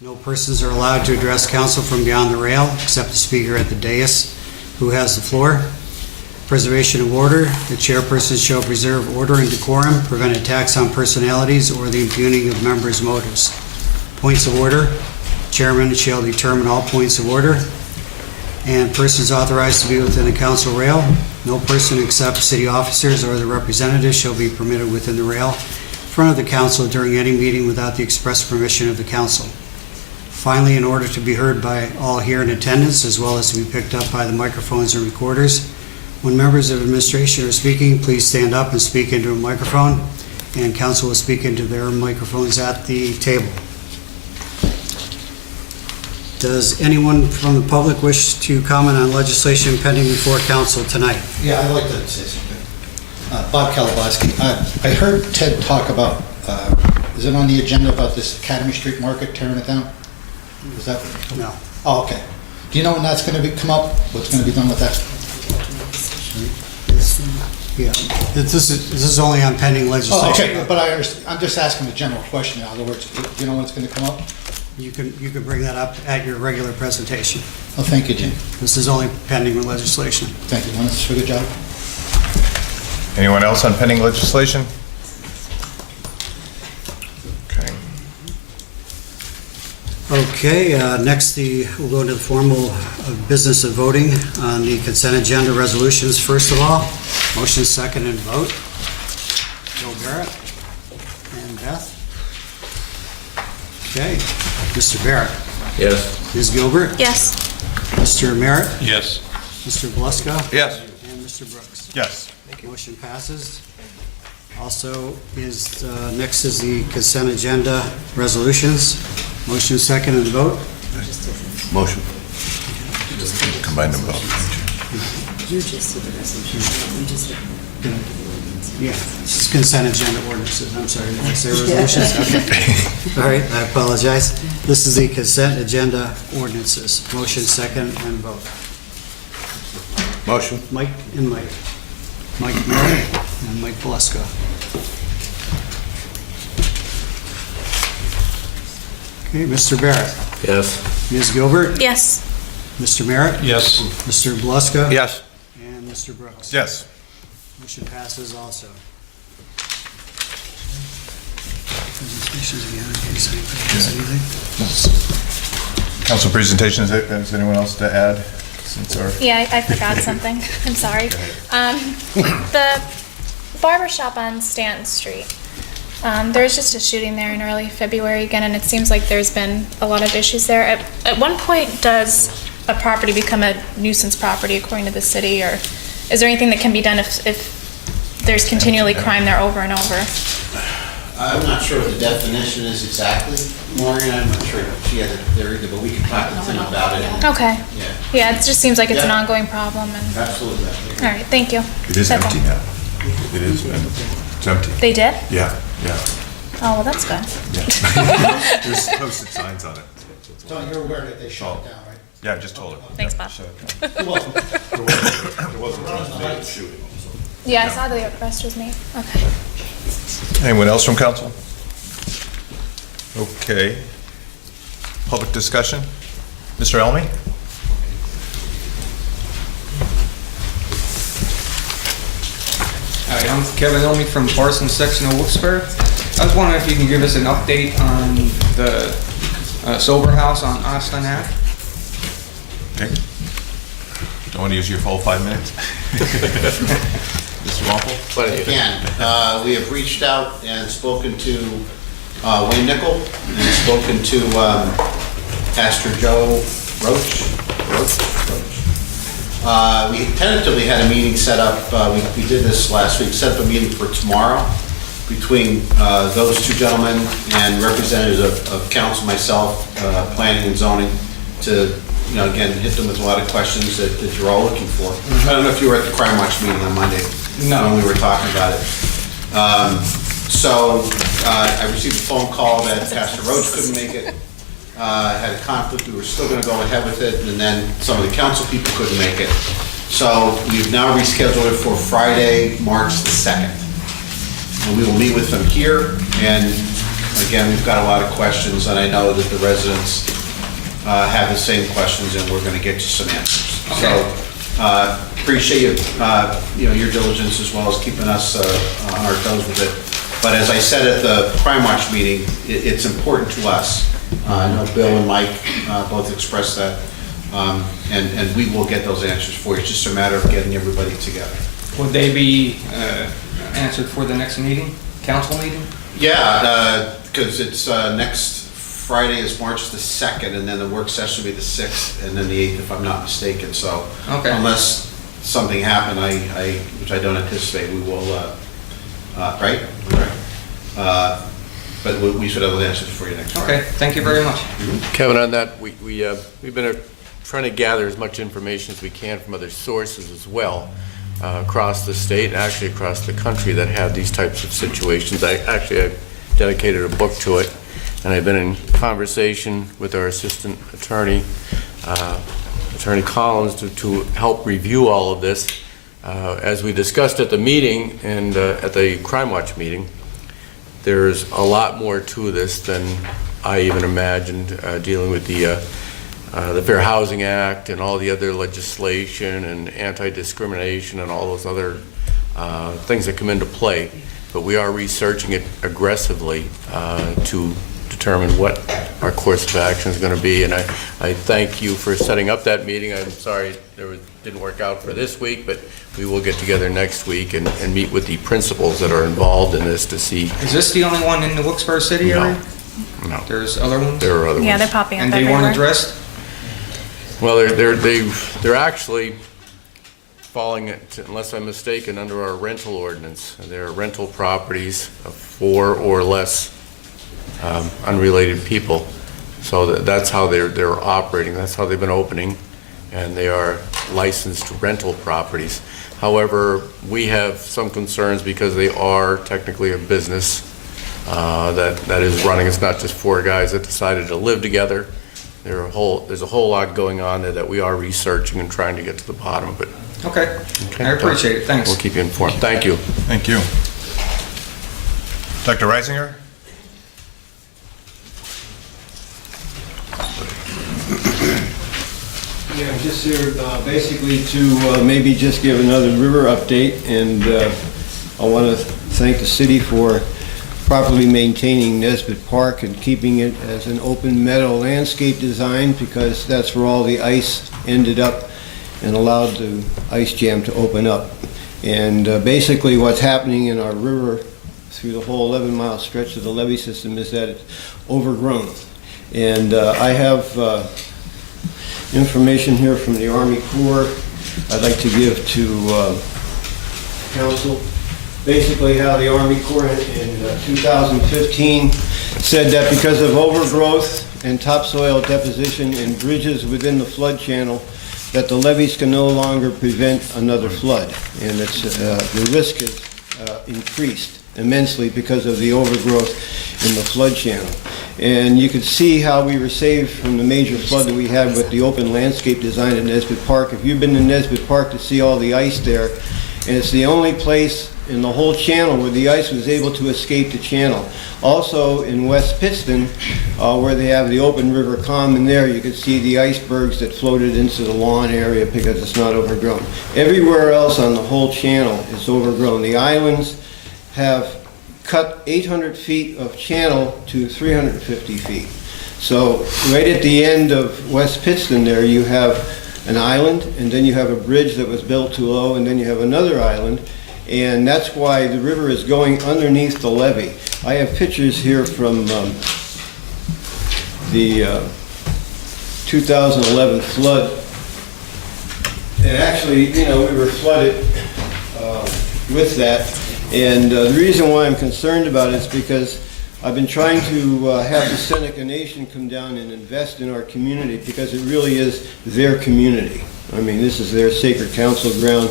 No persons are allowed to address council from beyond the rail except the speaker at the dais who has the floor. Preservation of order. The chairperson shall preserve order and decorum, prevent attacks on personalities or the impugning of members' motives. Points of order. Chairman shall determine all points of order. And persons authorized to be within the council rail. No person except city officers or the representatives shall be permitted within the rail in front of the council during any meeting without the express permission of the council. Finally, in order to be heard by all here in attendance, as well as to be picked up by the microphones and recorders, when members of administration are speaking, please stand up and speak into a microphone, and council will speak into their microphones at the table. Does anyone from the public wish to comment on legislation pending before council tonight? Yeah, I'd like to say something. Bob Kalabowski. I heard Ted talk about, is it on the agenda about this Academy Street Market, tearing it down? Is that? No. Oh, okay. Do you know when that's going to come up? What's going to be done with that? Yeah, this is only on pending legislation. Oh, okay, but I understand. I'm just asking a general question. In other words, do you know when it's going to come up? You can bring that up at your regular presentation. Oh, thank you, Jim. This is only pending legislation. Thank you. That's a good job. Anyone else on pending legislation? Okay. Okay, next we'll go into the formal business of voting on the consent agenda resolutions. First of all, motion, second, and vote. Joe Barrett and Beth. Okay, Mr. Barrett. Yes. Ms. Gilbert. Yes. Mr. Merritt. Yes. Mr. Bluska. Yes. And Mr. Brooks. Yes. Motion passes. Also next is the consent agenda resolutions. Motion, second, and vote. Motion. Combine them both. You just did the resolution. You just did. Yeah, this is consent agenda ordinances. I'm sorry, did I say resolutions? Okay. All right, I apologize. This is the consent agenda ordinances. Motion, second, and vote. Motion. Mike and Mike. Mike Merritt and Mike Bluska. Okay, Mr. Barrett. Yes. Ms. Gilbert. Yes. Mr. Merritt. Yes. Mr. Bluska. Yes. And Mr. Brooks. Yes. Motion passes also. Presentations again, in case anybody has anything. Council presentations, has anyone else to add? Since our Yeah, I forgot something. I'm sorry. The barber shop on Stanton Street. There was just a shooting there in early February again, and it seems like there's been a lot of issues there. At one point, does a property become a nuisance property according to the city, or is there anything that can be done if there's continually crime there over and over? I'm not sure what the definition is exactly, Maureen. I'm not sure if she has it there either, but we can talk to Tim about it. Okay. Yeah, Yeah, it just seems like it's an Yeah. ongoing problem. And absolutely. all right, thank you. It is That's empty all. now. It is, it's empty. They did? Yeah, yeah, Oh, well, that's good. yeah. There's posted signs on it. So you're aware that they shut it down, right? Yeah, I just told her. Thanks, Bob. Shut it You're welcome. down. There wasn't a shooting. Yeah, I saw the arrest was made. Okay. Anyone else from council? Okay. Public discussion? Mr. Elmy? Hi, I'm Kevin Elmy from Parsons section of Wilkes-Barre. I was wondering if you can give us an update on the sober house on Austin Ave. Okay. Don't want to use your full 5 minutes? Mr. Waffle? Again, we have reached out and spoken to Wayne Nickel and spoken to Pastor Joe Roach. We tentatively had a meeting set up, we did this last week, set up a meeting for tomorrow between those two gentlemen and representatives of council, myself, planning and zoning, to, again, hit them with a lot of questions that you're all looking for. I don't know if you were at the Crime Watch meeting on Monday. No. When we were talking about it. So I received a phone call that Pastor Roach couldn't make it, had a conflict. We were still going to go ahead with it, and then some of the council people couldn't make it. So we've now rescheduled it for Friday, March the 2nd. And we will meet with them here, and Again, we've got a lot of questions, and I know that the residents have the same questions, and we're gonna get you some answers. Okay. So, appreciate your diligence as well as keeping us on our toes with it. But as I said at the Crime Watch meeting, it's important to us. I know Bill and Mike both expressed that, and we will get those answers for you. It's just a matter of getting everybody together. Would they be answered for the next meeting, council meeting? Yeah, because it's next Friday is March the 2nd, and then the work session will be the 6th, and then the 8th, if I'm not mistaken. So Okay. unless something happened, which I don't anticipate, we will, right? But we should have those answers for you next Friday. Okay, thank you very much. Kevin, on that, we've been trying to gather as much information as we can from other sources as well, across the state and actually across the country that have these types of situations. I've dedicated a book to it, and I've been in conversation with our assistant attorney, Attorney Collins, to help review all of this. As we discussed at the meeting and at the Crime Watch meeting, there's a lot more to this than I even imagined, dealing with the Fair Housing Act and all the other legislation and anti-discrimination and all those other things that come into play. But we are researching it aggressively to determine what our course of action is going to be. And I thank you for setting up that meeting. I'm sorry it didn't work out for this week, but we will get together next week and meet with the principals that are involved in this to see. Is this the only one in the Wilkes-Barre City area? No, There's other ones? there are other Yeah, ones. they're popping up And they everywhere. weren't addressed? Well, they're actually falling, unless I'm mistaken, under our rental ordinance. They're rental properties of 4 or less unrelated people. So that's how they're operating. That's how they've been opening, and they are licensed rental properties. However, we have some concerns because they are technically a business that is running. It's not just 4 guys that decided to live together. There's a whole lot going on there that we are researching and trying to get to the bottom. But Okay, I appreciate it, thanks. we'll keep you informed. Thank you. Thank you. Dr. Reisinger? Yeah, I'm just here basically to maybe just give another river update, and I want to thank the city for properly maintaining Nesbitt Park and keeping it as an open meadow landscape design, because that's where all the ice ended up and allowed the ice jam to open up. And basically what's happening in our river through the whole 11-mile stretch of the levee system is that it's overgrown. And I have information here from the Army Corps I'd like to give to council. Basically how the Army Corps in 2015 said that because of overgrowth and topsoil deposition in bridges within the flood channel, that the levees can no longer prevent another flood. And it's, the risk is increased immensely because of the overgrowth in the flood channel. And you could see how we were saved from the major flood that we had with the open landscape design at Nesbitt Park. If you've been to Nesbitt Park to see all the ice there, and it's the only place in the whole channel where the ice was able to escape the channel. Also in West Pittston, where they have the open river common there, you could see the icebergs that floated into the lawn area because it's not overgrown. Everywhere else on the whole channel is overgrown. The islands have cut 800 feet of channel to 350 feet. So right at the end of West Pittston there, you have an island, and then you have a bridge that was built too low, and then you have another island. And that's why the river is going underneath the levee. I have pictures here from the 2011 flood. And actually, you know, we were flooded with that. And the reason why I'm concerned about it is because I've been trying to have the Seneca Nation come down and invest in our community, because it really is their community. I mean, this is their sacred council ground.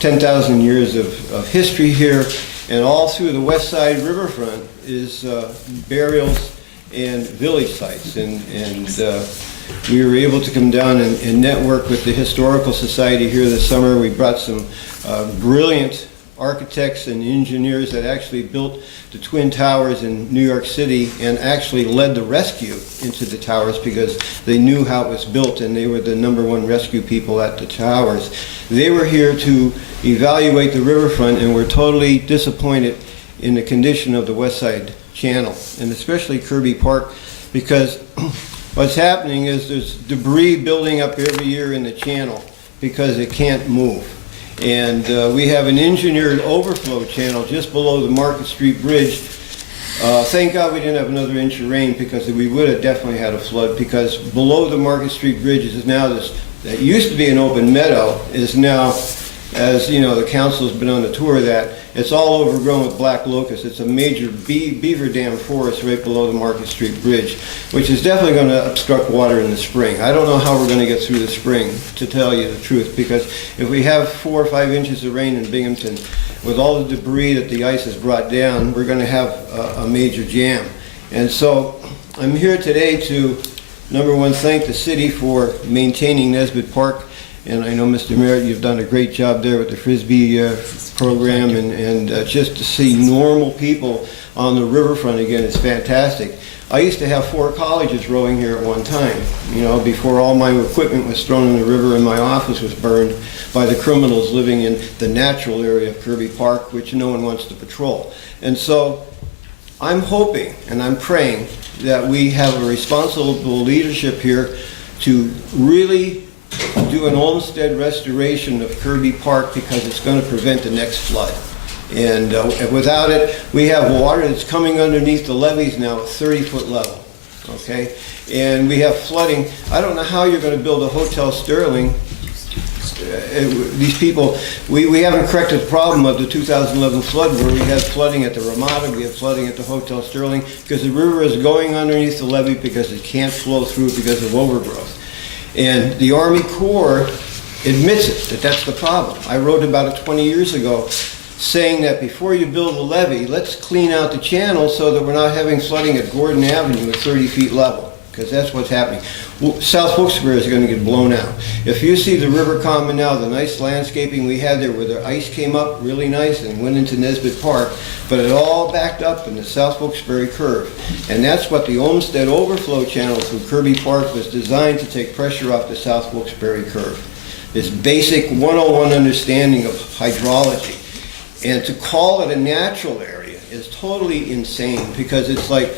10,000 years of history here, and all through the west side riverfront is burials and village sites. And we were able to come down and network with the Historical Society here this summer. We brought some brilliant architects and engineers that actually built the Twin Towers in New York City and actually led the rescue into the towers because they knew how it was built and they were the #1 rescue people at the towers. They were here to evaluate the riverfront and were totally disappointed in the condition of the West Side Channel, and especially Kirby Park, because what's happening is there's debris building up every year in the channel because it can't move. And we have an engineered overflow channel just below the Market Street Bridge. Thank God we didn't have another inch of rain because we would have definitely had a flood, because below the Market Street Bridge is now this, that used to be an open meadow, is now, as you know, the council's been on the tour of that, it's all overgrown with black locust. It's a major beaver dam forest right below the Market Street Bridge, which is definitely going to obstruct water in the spring. I don't know how we're going to get through the spring, to tell you the truth, because if we have 4 or 5 inches of rain in Binghamton, with all the debris that the ice has brought down, we're going to have a major jam. And so I'm here today to, #1, thank the city for maintaining Nesbitt Park. And I know, Mr. Merritt, you've done a great job there with the Frisbee program, and just to see normal people on the riverfront again is fantastic. I used to have 4 colleges rowing here at one time, you know, before all my equipment was thrown in the river and my office was burned by the criminals living in the natural area of Kirby Park, which no one wants to patrol. And so I'm hoping and I'm praying that we have a responsible leadership here to really do an Olmsted restoration of Kirby Park, because it's going to prevent the next flood. And without it, we have water that's coming underneath the levees now at 30-foot level, okay? And we have flooding. I don't know how you're going to build a Hotel Sterling. These people, we haven't corrected the problem of the 2011 flood, where we had flooding at the Ramada, we had flooding at the Hotel Sterling, because the river is going underneath the levee because it can't flow through because of overgrowth. And the Army Corps admits it, that that's the problem. I wrote about it 20 years ago, saying that before you build a levee, let's clean out the channel so that we're not having flooding at Gordon Avenue at 30 feet level, because that's what's happening. South Wilkes-Barre is going to get blown out. If you see the river common now, the nice landscaping we had there where the ice came up really nice and went into Nesbitt Park, but it all backed up in the South Wilkes-Barre curve. And that's what the Olmsted overflow channel from Kirby Park was designed to take pressure off the South Wilkes-Barre curve. This basic 101 understanding of hydrology. And to call it a natural area is totally insane, because it's like,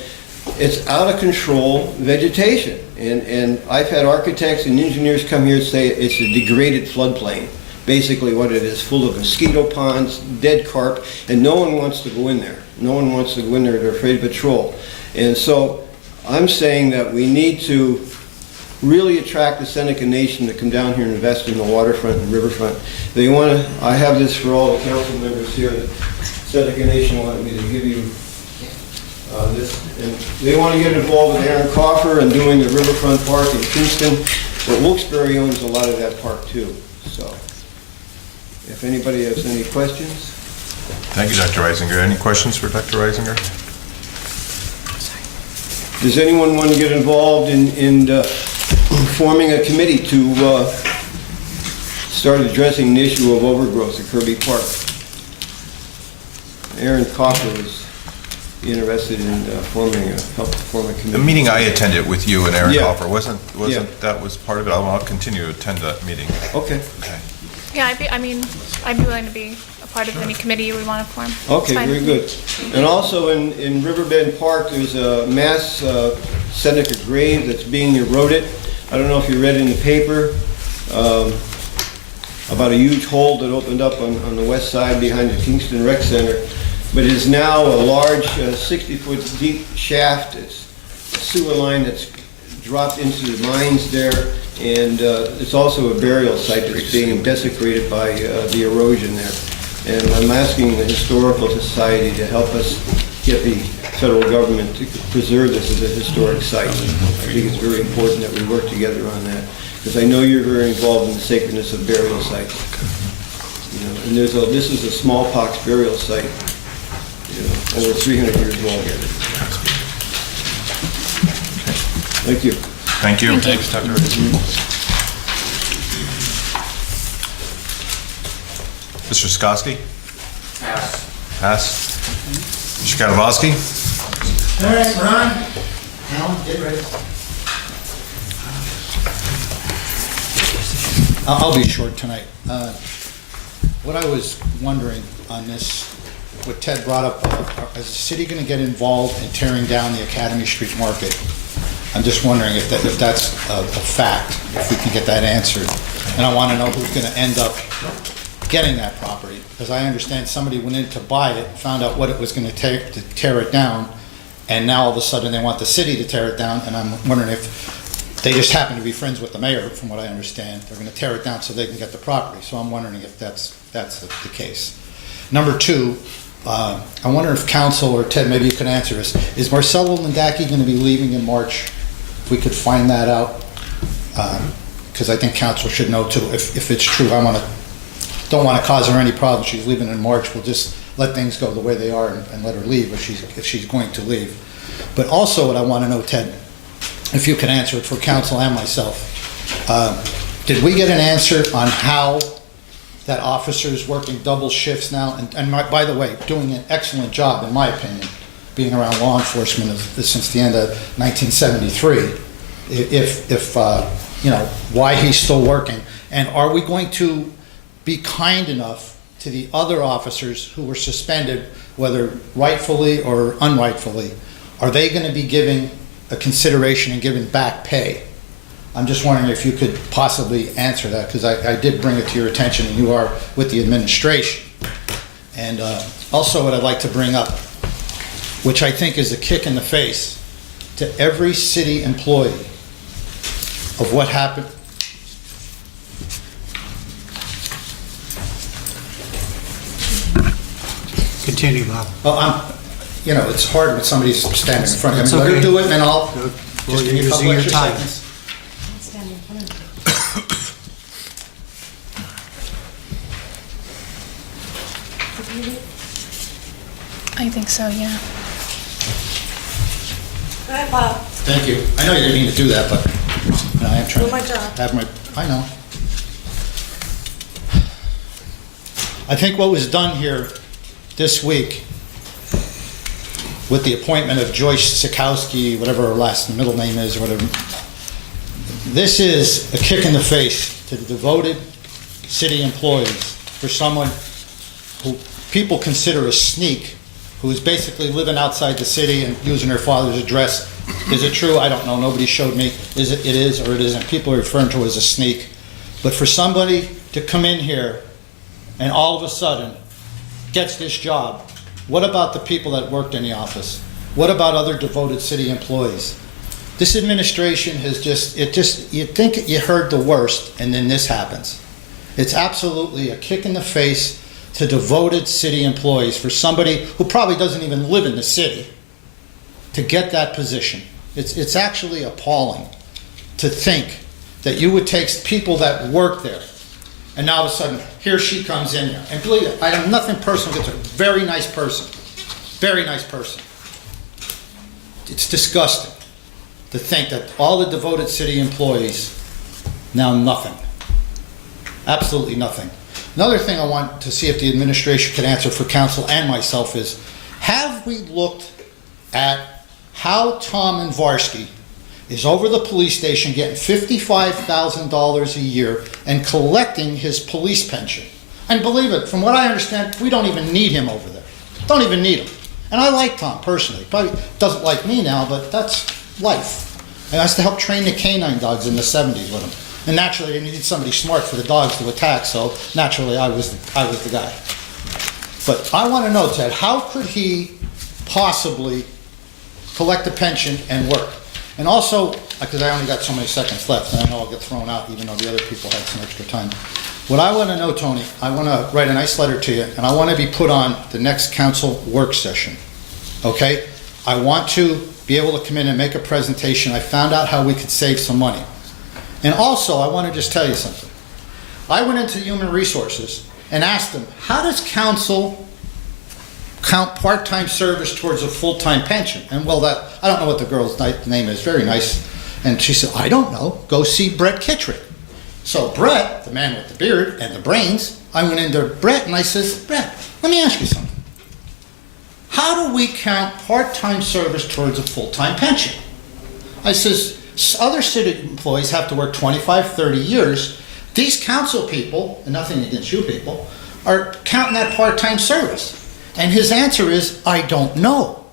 it's out of control vegetation. And I've had architects and engineers come here and say it's a degraded floodplain. Basically what it is, full of mosquito ponds, dead carp, and no one wants to go in there. No one wants to go in there, they're afraid of patrol. And so I'm saying that we need to really attract the Seneca Nation to come down here and invest in the waterfront and riverfront. They want to, I have this for all the council members here, the Seneca Nation wanted me to give you this, and they want to get involved with Aaron Coffer and doing the Riverfront Park in Kingston, but Wilkes-Barre owns a lot of that park too. So, if anybody has any questions? Thank you, Dr. Reisinger. Any questions for Dr. Reisinger? Does anyone want to get involved in forming a committee to start addressing the issue of overgrowth at Kirby Park? Aaron Coffer is interested in help to form a committee. The meeting I attended with you and Aaron Yeah. Hoffer, wasn't Yeah. that was part of it? I'll continue to attend that meeting. Okay. Okay. Yeah, I'd be willing to be a part of any committee you would want to form. It's Okay, fine. very good. And also in Riverbend Park, there's a mass Seneca grave that's being eroded. I don't know if you read in the paper about a huge hole that opened up on the west side behind the Kingston Rec Center. But it is now a large 60-foot deep shaft. It's a sewer line that's dropped into the mines there, and it's also a burial site that's being desecrated by the erosion there. And I'm asking the Historical Society to help us get the federal government to preserve this as a historic site. I think it's very important that we work together on that, because I know you're very involved in the sacredness of burial sites. You know, and this is a smallpox burial site. Over 300 years old. Thank you. Thank you. Thank you. Thanks, Dr. Reisinger. Mr. Skoski? Pass. Mr. Katavasky? All right, Ron. Alan, get ready. I'll be short tonight. What I was wondering on this, what Ted brought up, is the city going to get involved in tearing down the Academy Street Market? I'm just wondering if that's a fact, if we can get that answered. And I want to know who's going to end up getting that property, because I understand somebody went in to buy it, found out what it was going to take to tear it down, and now all of a sudden they want the city to tear it down, and I'm wondering if they just happen to be friends with the mayor, from what I understand. They're going to tear it down so they can get the property. So I'm wondering if that's the case. Number two, I wonder if council, or Ted, maybe you can answer this. Is Marcelo Lindaki going to be leaving in March? If we could find that out, because I think council should know too. If it's true, don't want to cause her any problems. She's leaving in March. We'll just let things go the way they are and let her leave if she's going to leave. But also what I want to know, Ted, if you can answer it for council and myself, did we get an answer on how that officer's working double shifts now? And by the way, doing an excellent job, in my opinion, being around law enforcement since the end of 1973. Why he's still working. And are we going to be kind enough to the other officers who were suspended, whether rightfully or unrightfully? Are they going to be giving a consideration and giving back pay? I'm just wondering if you could possibly answer that, because I did bring it to your attention, and you are with the administration. And also what I'd like to bring up, which I think is a kick in the face to every city employee, of what happened. Continue, Bob. Well, it's hard when somebody's standing in front of That's me. Let her okay. do it, and then I'll Well, just you're give you a using couple your extra time. seconds. Stand in front of you. I think so, yeah. Go ahead, Bob. Thank you. I know you didn't mean to do that, but I am trying Do my to job. have my, I know. I think what was done here this week with the appointment of Joyce Sikowski, whatever her middle name is, or whatever, this is a kick in the face to the devoted city employees for someone who people consider a sneak, who is basically living outside the city and using her father's address. Is it true? I don't know. Nobody showed me. It is or it isn't. People are referring to her as a sneak. But for somebody to come in here and all of a sudden gets this job, what about the people that worked in the office? What about other devoted city employees? This administration has you think you heard the worst, and then this happens. It's absolutely a kick in the face to devoted city employees for somebody who probably doesn't even live in the city to get that position. It's actually appalling to think that you would take people that work there, and now all of a sudden, here she comes in there. And believe it, I have nothing personal against her. Very nice person. Very nice person. It's disgusting to think that all the devoted city employees, now nothing. Absolutely nothing. Another thing I want to see if the administration can answer for council and myself is, have we looked at how Tom Invarsky is over the police station getting $55,000 a year and collecting his police pension? And believe it, from what I understand, we don't even need him over there. Don't even need him. And I like Tom personally. Probably doesn't like me now, but that's life. I used to help train the canine dogs in the 70s with him. And naturally, they needed somebody smart for the dogs to attack, so naturally I was the guy. But I want to know, Ted, how could he possibly collect a pension and work? And also, because I only got so many seconds left, and I know I'll get thrown out even though the other people had some extra time. What I want to know, Tony, I want to write a nice letter to you, and I want to be put on the next council work session, okay? I want to be able to come in and make a presentation. I found out how we could save some money. And also, I want to just tell you something. I went into Human Resources and asked them, how does council count part-time service towards a full-time pension? And well, I don't know what the girl's name is, very nice. And she said, I don't know, go see Brett Kittredge. So Brett, the man with the beard and the brains, I went into Brett and I says, Brett, let me ask you something. how do we count part-time service towards a full-time pension? I says, other city employees have to work 25, 30 years. These council people, and nothing against you people, are counting that part-time service. And his answer is, I don't know.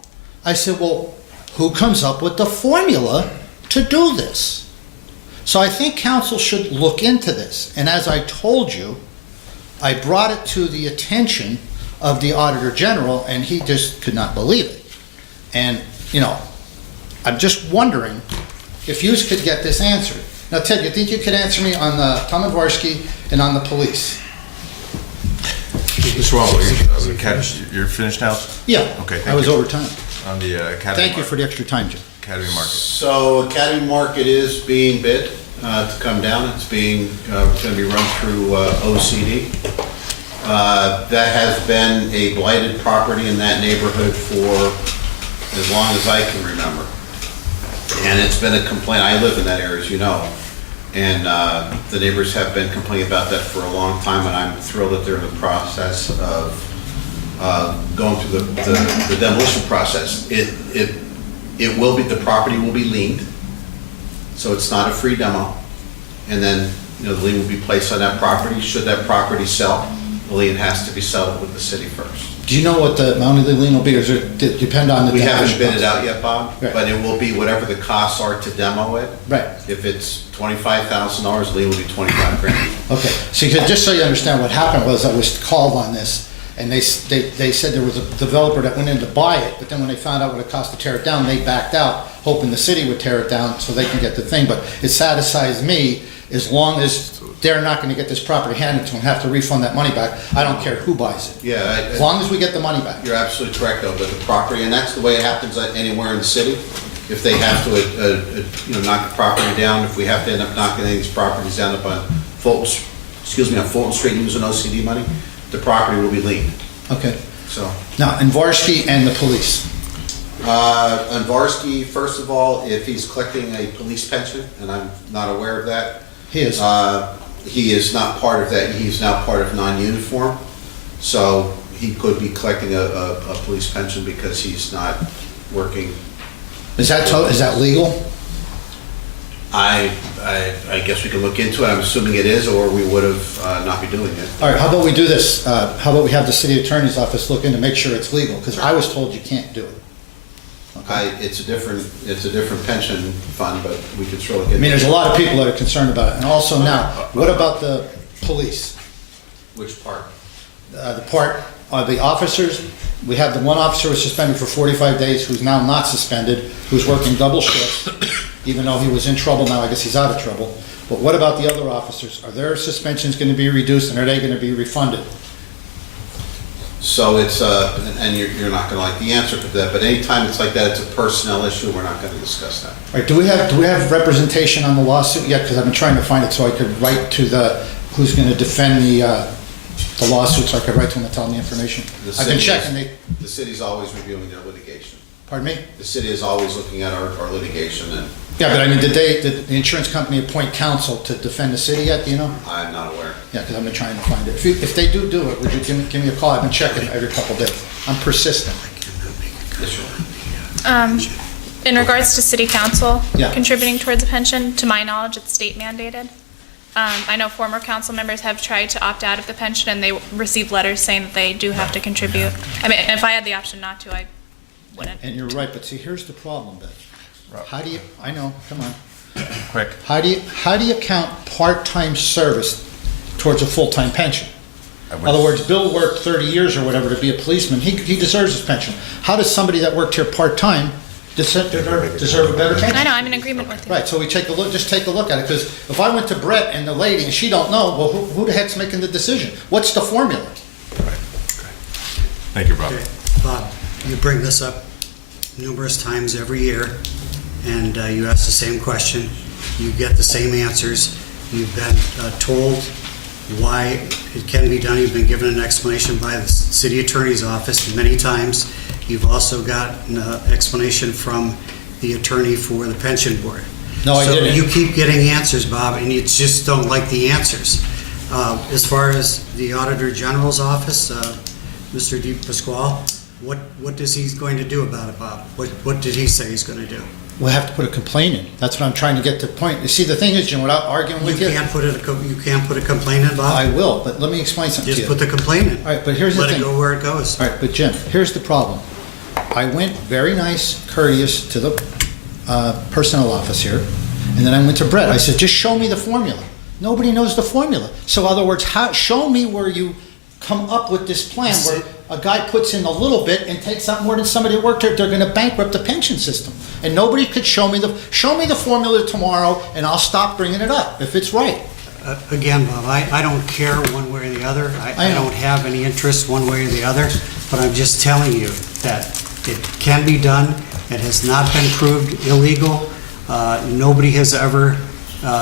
I said, well, who comes up with the formula to do this? So I think council should look into this. And as I told you, I brought it to the attention of the Auditor General, and he just could not believe it. And, you know, I'm just wondering if you could get this answered. Now, Ted, you think you could answer me on the Tom Varsky and on the police? Mr. Wall, you're finished now? Yeah, Okay, thank I was you. over time. On the Academy Thank you for the extra time, Jim. Academy Market. So Academy Market is being bid to come down. It's being, going to be run through OCD. That has been a blighted property in that neighborhood for as long as I can remember. And it's been a complaint. I live in that area, as you know. And the neighbors have been complaining about that for a long time, and I'm thrilled that they're in the process of going through the demolition process. It will be, the property will be liened, so it's not a free demo. And then, you know, the lien will be placed on that property. Should that property sell, the lien has to be settled with the city first. Do you know what the amount of the lien will be, or does it depend on the... We haven't bid it out yet, Bob, Right. but it will be whatever the costs are to demo it. Right. If it's $25,000, the lien will be 25 grand. Okay, so just so you understand, what happened was I was called on this, and they said there was a developer that went in to buy it, but then when they found out what it cost to tear it down, they backed out, hoping the city would tear it down so they can get the thing. But it satisfies me, as long as they're not gonna get this property handed to them, have to refund that money back. I don't care who buys it. Yeah. As long as we get the money back. You're absolutely correct, though, but the property, and that's the way it happens anywhere in the city. If they have to, knock the property down, if we have to end up knocking any of these properties down up on Fulton Street using OCD money, the property will be liened, Okay. so. Now, and Varsky and the police. On Varsky, first of all, if he's collecting a police pension, and I'm not aware of that. He is. He is not part of that, he's now part of non-uniform, so he could be collecting a police pension because he's not working. Is that legal? I guess we can look into it, I'm assuming it is, or we would have not be doing it. All right, how about we do this? How about we have the city attorney's office look in to make sure it's legal? Because I was told you can't do it. It's a different pension fund, but we could sure look I into it. mean, there's a lot of people that are concerned about it. And also now, what about the police? Which part? The part, the officers, we have the one officer was suspended for 45 days who's now not suspended, who's working double shifts, even though he was in trouble. Now I guess he's out of trouble. But what about the other officers? Are their suspensions going to be reduced, and are they going to be refunded? So it's, and you're not gonna like the answer to that, but anytime it's like that, it's a personnel issue, we're not gonna discuss that. All right, do we have representation on the lawsuit yet? Because I've been trying to find it so I could write to who's going to defend the lawsuit, so I could write to them and tell them the information. I've been checking. The city's always reviewing their litigation. Pardon me? The city is always looking at our litigation, and Yeah, but I mean, did the insurance company appoint counsel to defend the city yet, do you know? I'm not aware. Yeah, because I've been trying to find it. If they do it, would you give me a call? I've been checking every couple of days. I'm persistent. Yes, sure. In regards to city council Yeah. contributing towards a pension, to my knowledge, it's state mandated. I know former council members have tried to opt out of the pension, and they received letters saying that they do have to contribute. I mean, if I had the option not to, I wouldn't. And you're right, but see, here's the problem, Beth. How do you, I know, come on. Quick. How do you count part-time service towards a full-time pension? In other words, Bill worked 30 years or whatever to be a policeman. He deserves his pension. How does somebody that worked here part-time deserve a better pension? I know, I'm in agreement with you. Right, so just take a look at it, because if I went to Brett and the lady and she don't know, well, who the heck's making the decision? What's the formula? Thank you, Bob. Okay, Bob, you bring this up numerous times every year, and you ask the same question. You get the same answers. You've been told why it can be done. You've been given an explanation by the city attorney's office many times. You've also got an explanation from the attorney for the pension board. No, I didn't. So you keep getting answers, Bob, and you just don't like the answers. As far as the Auditor General's office, Mr. Di Pasquale, What is he going to do about it, Bob? What did he say he's going to do? We'll have to put a complaint in. That's what I'm trying to get to the point. You see, the thing is, Jim, without arguing with you. You can't put a complaint in, Bob? I will, but let me explain something to Just you. put the complaint in. All right, but here's the Let thing. it go where it goes. All right, but Jim, here's the problem. I went very nice, courteous to the personnel office here, and then I went to Brett. I said, just show me the formula. Nobody knows the formula. So in other words, show me where you come up with this plan where a guy puts in a little bit and takes out more than somebody that worked there. They're going to bankrupt the pension system. And nobody could show me the formula tomorrow, and I'll stop bringing it up if it's right. Again, Bob, I don't care one way or the other. I I know. don't have any interest one way or the other, but I'm just telling you that it can be done. It has not been proved illegal. Nobody has ever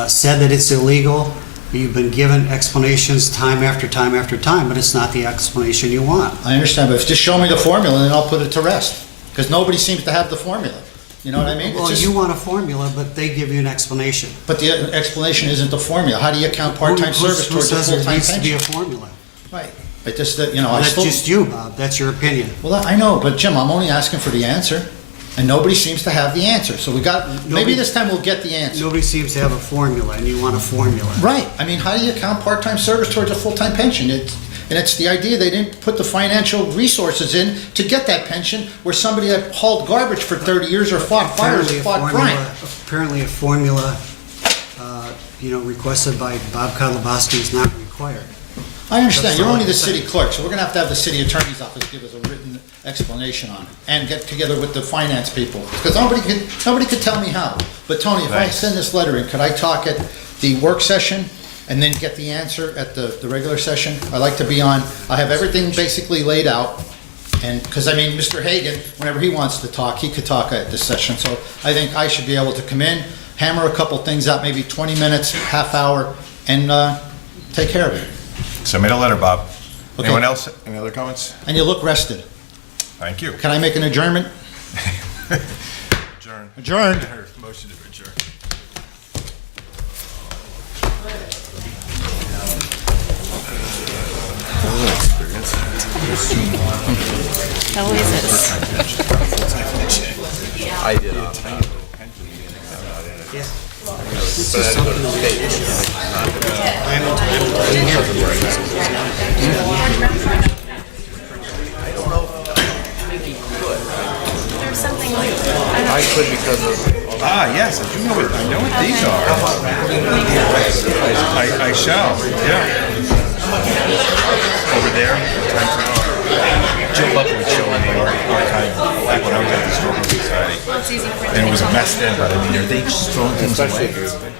said that it's illegal. You've been given explanations time after time after time, but it's not the explanation you want. I understand, but just show me the formula and I'll put it to rest. Because nobody seems to have the formula. You know what I mean? It's Well, just- you want a formula, but they give you an explanation. But the explanation isn't the formula. How do you count part-time service Who towards a says there full-time needs to be a pension? formula? Right. But just that, you know, I That's still... just you, Bob. That's your opinion. Well, I know, but Jim, I'm only asking for the answer, and nobody seems to have the answer. So maybe Nobody- this time we'll get the answer. Nobody seems to have a formula, and you want a formula. Right. I mean, how do you count part-time service towards a full-time pension? It's the idea they didn't put the financial resources in to get that pension where somebody that hauled garbage for 30 years or fought fires or fought crime. Apparently a formula, requested by Bob Kodlowski is not required. I understand, That's you're all only I'm the saying. city clerk, so we're gonna have the city attorney's office give us a written explanation on it, and get together with the finance people, because nobody could tell me how. But Tony, if I Thanks. send this letter in, could I talk at the work session, and then get the answer at the regular session? I like to be on, I have everything basically laid out, and, because I mean, Mr. Hagan, whenever he wants to talk, he could talk at this session, so I think I should be able to come in, hammer a couple things out, maybe 20 minutes, half hour, and take care of it. Submit a letter, Bob. Okay. Anyone else? Any other comments? And you look rested. Thank you. Can I make an adjournment? Adjourn. Adjourned. Motion to adjourn. Always is. I did. But I had to go to the state. There's something like, I could because of, Ah, yes, I do know what, these are. I shall, yeah. Over there, Joe Buck would show in the archive back when I was at the Historical Society. it's easy for And it was a mess then, but I mean, are they just throwing things especially away? if you're